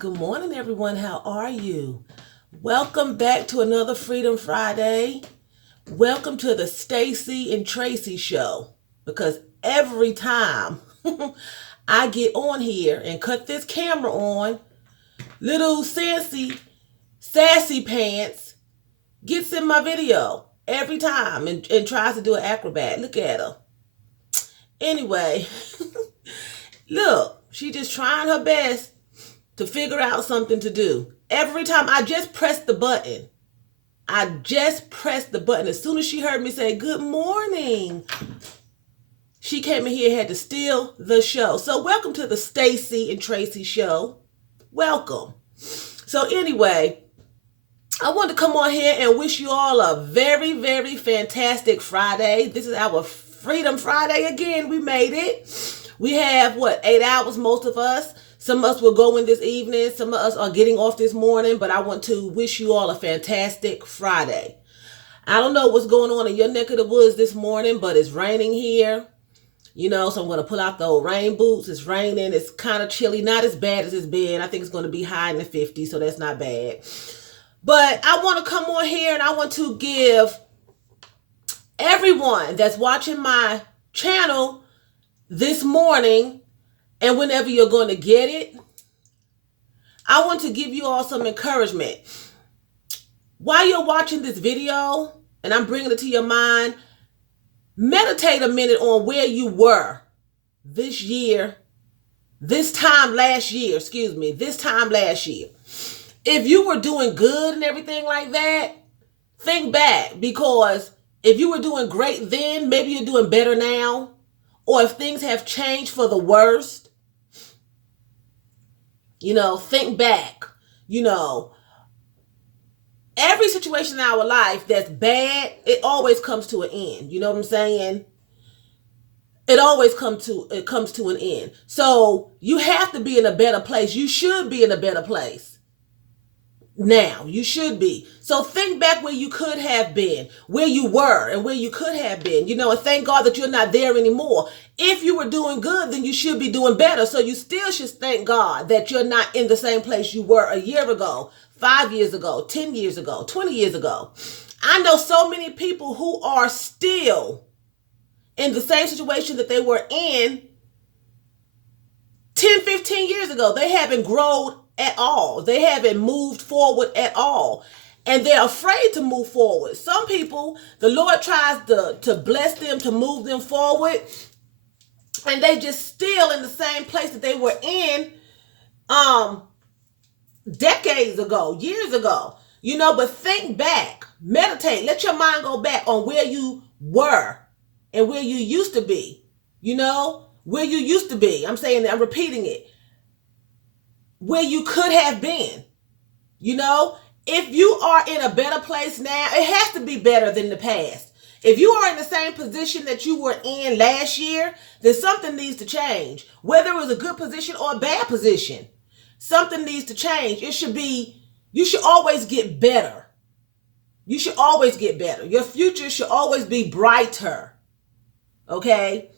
Good morning, everyone. How are you? Welcome back to another Freedom Friday. Welcome to the Stacy and Tracy show. Because every time I get on here and cut this camera on, little sassy pants gets in my video every time and tries to do an acrobat. Look at her. Anyway, look, she just trying her best to figure out something to do. Every time I just press the button. As soon as she heard me say, good morning, she came in here and had to steal the show. So welcome to the Stacy and Tracy show. Welcome. So anyway, I wanted to come on here and wish you all a very, very fantastic Friday. This is our Freedom Friday again. We made it. We have, 8 hours, most of us. Some of us will go in this evening. Some of us are getting off this morning. But I want to wish you all a fantastic Friday. I don't know what's going on in your neck of the woods this morning, but it's raining here. So I'm going to pull out the old rain boots. It's raining. It's kind of chilly. Not as bad as it's been. I think it's going to be high in the 50s, so that's not bad. But I want to come on here and I want to give everyone that's watching my channel this morning, and whenever you're going to get it, I want to give you all some encouragement. While you're watching this video, and I'm bringing it to your mind, meditate a minute on where you were this time last year. If you were doing good and everything like that, think back, because if you were doing great then, maybe you're doing better now. Or if things have changed for the worst, think back. Every situation in our life that's bad, it always comes to an end. You know what I'm saying? It comes to an end. So you have to be in a better place. You should be in a better place. Now, you should be. So think back where you could have been, where you were and where you could have been, and thank God that you're not there anymore. If you were doing good, then you should be doing better. So you still should thank God that you're not in the same place you were a year ago, 5 years ago, 10 years ago, 20 years ago. I know so many people who are still in the same situation that they were in 10, 15 years ago. They haven't grown at all. They haven't moved forward at all. And they're afraid to move forward. Some people, the Lord tries to bless them, to move them forward, and they just still in the same place that they were in decades ago, years ago. But think back, meditate, let your mind go back on where you were and where you used to be. Where you used to be. I'm saying that, I'm repeating it. Where you could have been. If you are in a better place now, it has to be better than the past. If you are in the same position that you were in last year, then something needs to change. Whether it was a good position or a bad position, something needs to change. You should always get better. You should always get better. Your future should always be brighter. Okay?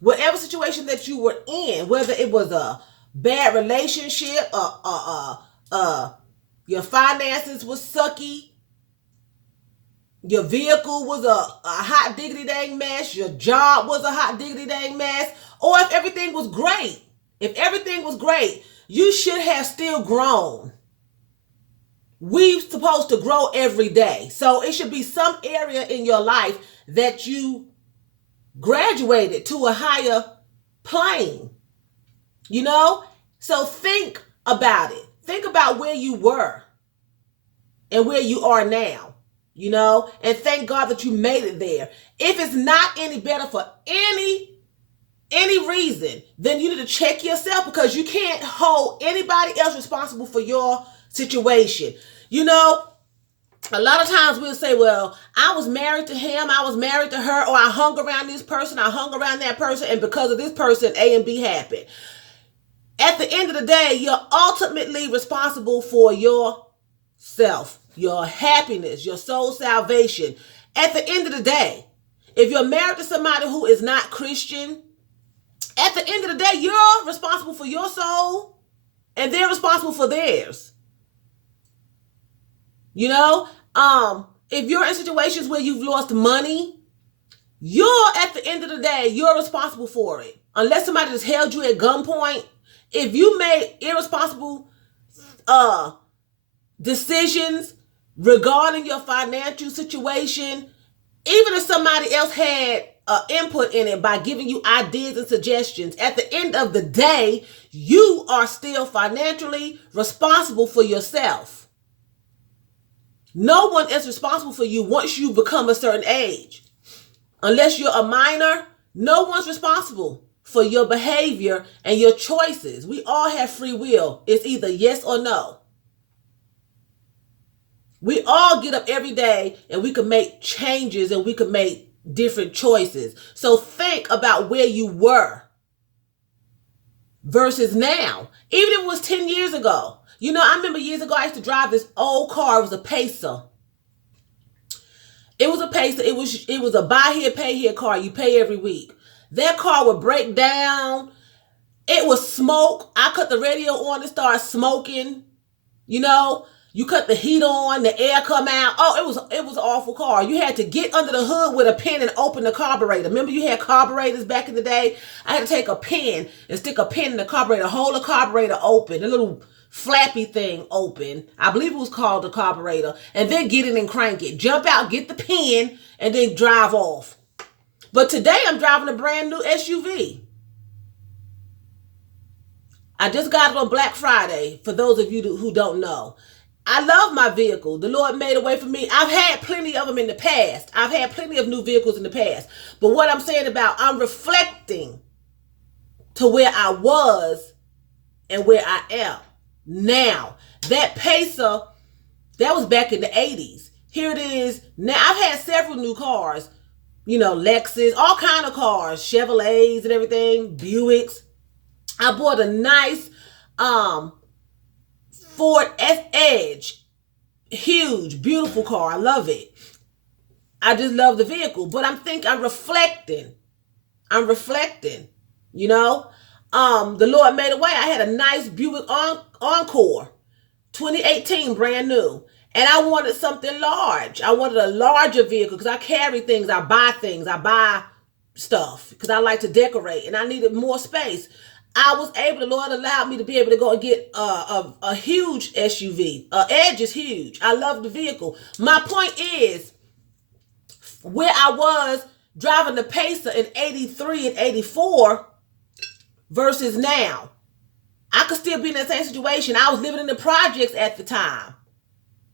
Whatever situation that you were in, whether it was a bad relationship, your finances was sucky, your vehicle was a hot diggity dang mess, your job was a hot diggity dang mess, or if everything was great, you should have still grown. We're supposed to grow every day. So it should be some area in your life that you graduated to a higher plane. So think about it. Think about where you were and where you are now, and thank God that you made it there. If it's not any better for any reason, then you need to check yourself, because you can't hold anybody else responsible for your situation. A lot of times we'll say, well, I was married to him, I was married to her, or I hung around this person, I hung around that person, and because of this person, A and B happened. At the end of the day, you're ultimately responsible for yourself, your happiness, your soul salvation. At the end of the day, if you're married to somebody who is not Christian, at the end of the day, you're responsible for your soul and they're responsible for theirs. You know, if you're in situations where you've lost money, you're, at the end of the day, you're responsible for it. Unless somebody just held you at gunpoint, if you made irresponsible decisions regarding your financial situation, even if somebody else had input in it by giving you ideas and suggestions, at the end of the day, you are still financially responsible for yourself. No one is responsible for you once you become a certain age. Unless you're a minor, no one's responsible for your behavior and your choices. We all have free will. It's either yes or no. We all get up every day and we can make changes and we can make different choices. So think about where you were versus now. Even if it was 10 years ago. You know, I remember years ago I used to drive this old car. It was a Pacer. It was a Pacer. It was a buy here, pay here car. You pay every week. That car would break down. It was smoke. I cut the radio on and started smoking. You know, you cut the heat on, the air come out. Oh, it was an awful car. You had to get under the hood with a pin and open the carburetor. Remember you had carburetors back in the day? I had to take a pin and stick a pin in the carburetor, hold the carburetor open, the little flappy thing open. I believe it was called the carburetor. And then get it and crank it. Jump out, get the pin, and then drive off. But today I'm driving a brand new SUV. I just got it on Black Friday, for those of you who don't know. I love my vehicle. The Lord made a way for me. I've had plenty of them in the past. I've had plenty of new vehicles in the past. But what I'm saying about, I'm reflecting to where I was and where I am now. That Pacer, that was back in the 80s. Here it is now. I've had several new cars, you know, Lexus, all kind of cars, Chevrolets and everything, Buicks. I bought a nice Ford Edge, huge, beautiful car. I love it. I just love the vehicle. But I'm reflecting. You know. The Lord made a way. I had a nice Buick Encore, 2018, brand new. And I wanted something large. I wanted a larger vehicle because I carry things. I buy stuff because I like to decorate and I needed more space. I was able, the Lord allowed me to be able to go and get a huge SUV. Edge is huge. I love the vehicle. My point is, where I was driving the Pacer in 83 and 84 versus now. I could still be in that same situation. I was living in the projects at the time.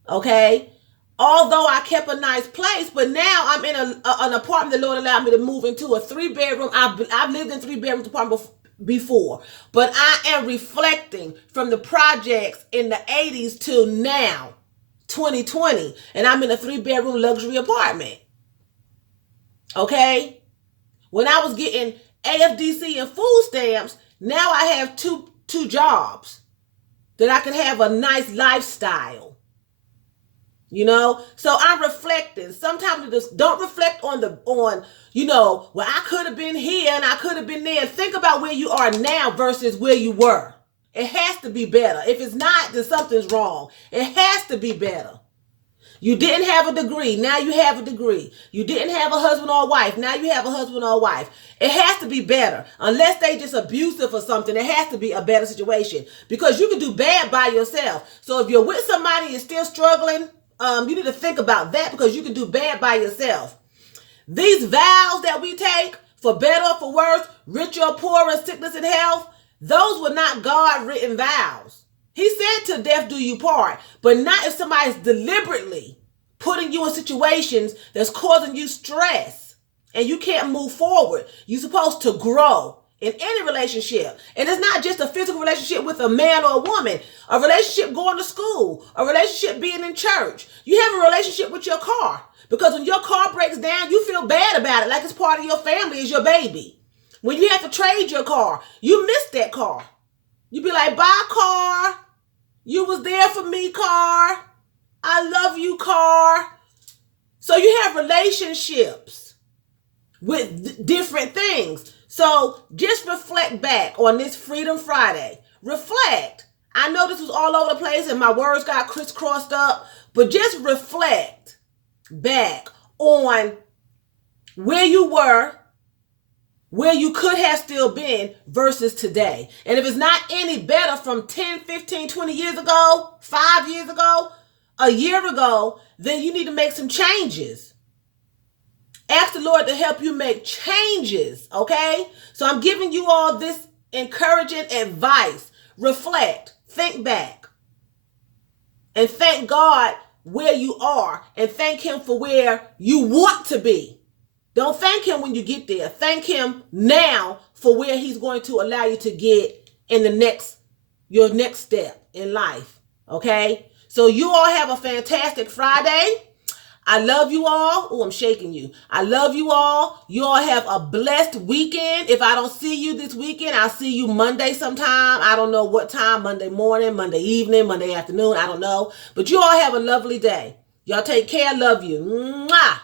Okay? Although I kept a nice place, but now I'm in an apartment the Lord allowed me to move into, a 3-bedroom. I've lived in 3-bedroom apartment before, but I am reflecting from the projects in the 80s to now, 2020, and I'm in a 3-bedroom luxury apartment. Okay? When I was getting AFDC and food stamps, now I have two jobs that I can have a nice lifestyle. You know, so I'm reflecting. Sometimes you just don't reflect on you know, well, I could have been here and I could have been there. Think about where you are now versus where you were. It has to be better. If it's not, then something's wrong. It has to be better. You didn't have a degree. Now you have a degree. You didn't have a husband or a wife. Now you have a husband or a wife. It has to be better. Unless they just abusive or something, it has to be a better situation. Because you can do bad by yourself. So if you're with somebody and still struggling, you need to think about that because you can do bad by yourself. These vows that we take, for better or for worse, rich or poor, in sickness and health, those were not God-written vows. He said till death do you part, but not if somebody's deliberately putting you in situations that's causing you stress and you can't move forward. You're supposed to grow in any relationship. And it's not just a physical relationship with a man or a woman, a relationship going to school, a relationship being in church. You have a relationship with your car because when your car breaks down, you feel bad about it like it's part of your family, it's your baby. When you have to trade your car, you miss that car. You be like, bye, car. You was there for me, car. I love you, car. So you have relationships with different things. So just reflect back on this Freedom Friday. Reflect. I know this was all over the place and my words got crisscrossed up, but just reflect back on where you were, where you could have still been versus today. And if it's not any better from 10, 15, 20 years ago, 5 years ago, a year ago, then you need to make some changes. Ask the Lord to help you make changes, okay? So I'm giving you all this encouraging advice. Reflect, think back, and thank God where you are, and thank him for where you want to be. Don't thank him when you get there. Thank him now for where he's going to allow you to get in your next step in life, okay? So you all have a fantastic Friday. I love you all. Oh, I'm shaking you. I love you all. You all have a blessed weekend. If I don't see you this weekend, I'll see you Monday sometime. I don't know what time, Monday morning, Monday evening, Monday afternoon. I don't know. But you all have a lovely day. Y'all take care. Love you. Mwah.